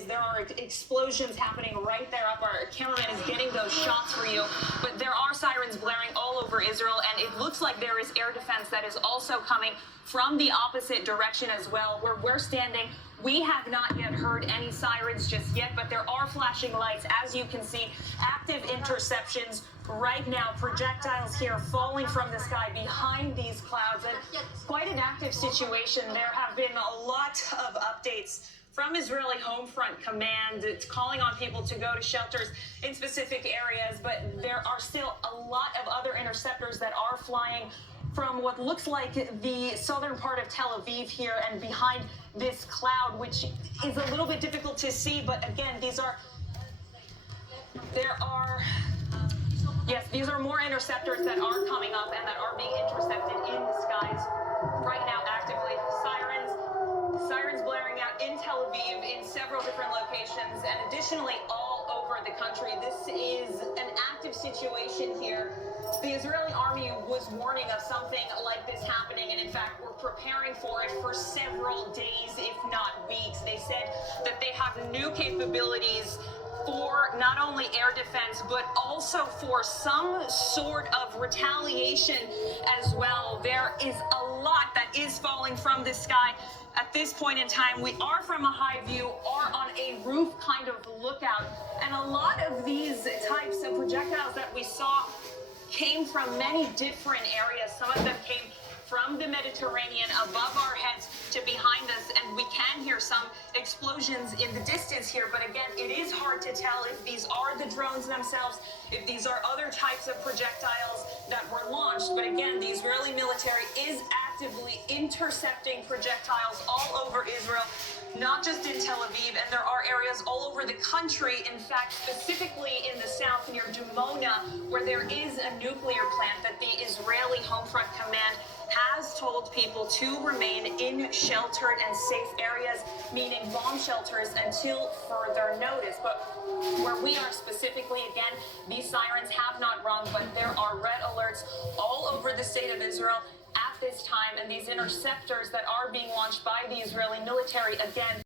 is there are explosions happening right there up. Our cameraman is getting those shots for you. But there are sirens blaring all over Israel, and it looks like there is air defense that is also coming from the opposite direction as well. Where we're standing, we have not yet heard any sirens just yet, but there are flashing lights, as you can see, active interceptions right now, projectiles here falling from the sky behind these clouds, and quite an active situation. There have been a lot of updates from Israeli Home Front Command. It's calling on people to go to shelters in specific areas, but there are still a lot of other interceptors that are flying from what looks like the southern part of Tel Aviv here and behind this cloud, which is a little bit difficult to see. But again, these are more interceptors that are coming up and that are being intercepted in the skies right now actively. Sirens blaring out in Tel Aviv in several different locations, and additionally all over the country. This is an active situation here. The Israeli army was warning of something like this happening, and in fact were preparing for it for several days, if not weeks. They said that they have new capabilities for not only air defense, but also for some sort of retaliation as well. There is a lot that is falling from the sky. At this point in time, we are from a high view or on a roof kind of lookout. And a lot of these types of projectiles that we saw came from many different areas. Some of them came from the Mediterranean above our heads to behind us, and we can hear some explosions in the distance here. But again, it is hard to tell if these are the drones themselves, if these are other types of projectiles that were launched. But again, the Israeli military is actively intercepting projectiles all over Israel, not just in Tel Aviv, and there are areas all over the country. In fact, specifically in the south near Dimona, where there is a nuclear plant that the Israeli Home Front Command has told people to remain in sheltered and safe areas, meaning bomb shelters, until further notice. But where we are specifically, again, these sirens have not rung, but there are red alerts all over the state of Israel at this time, and these interceptors that are being launched by the Israeli military, again,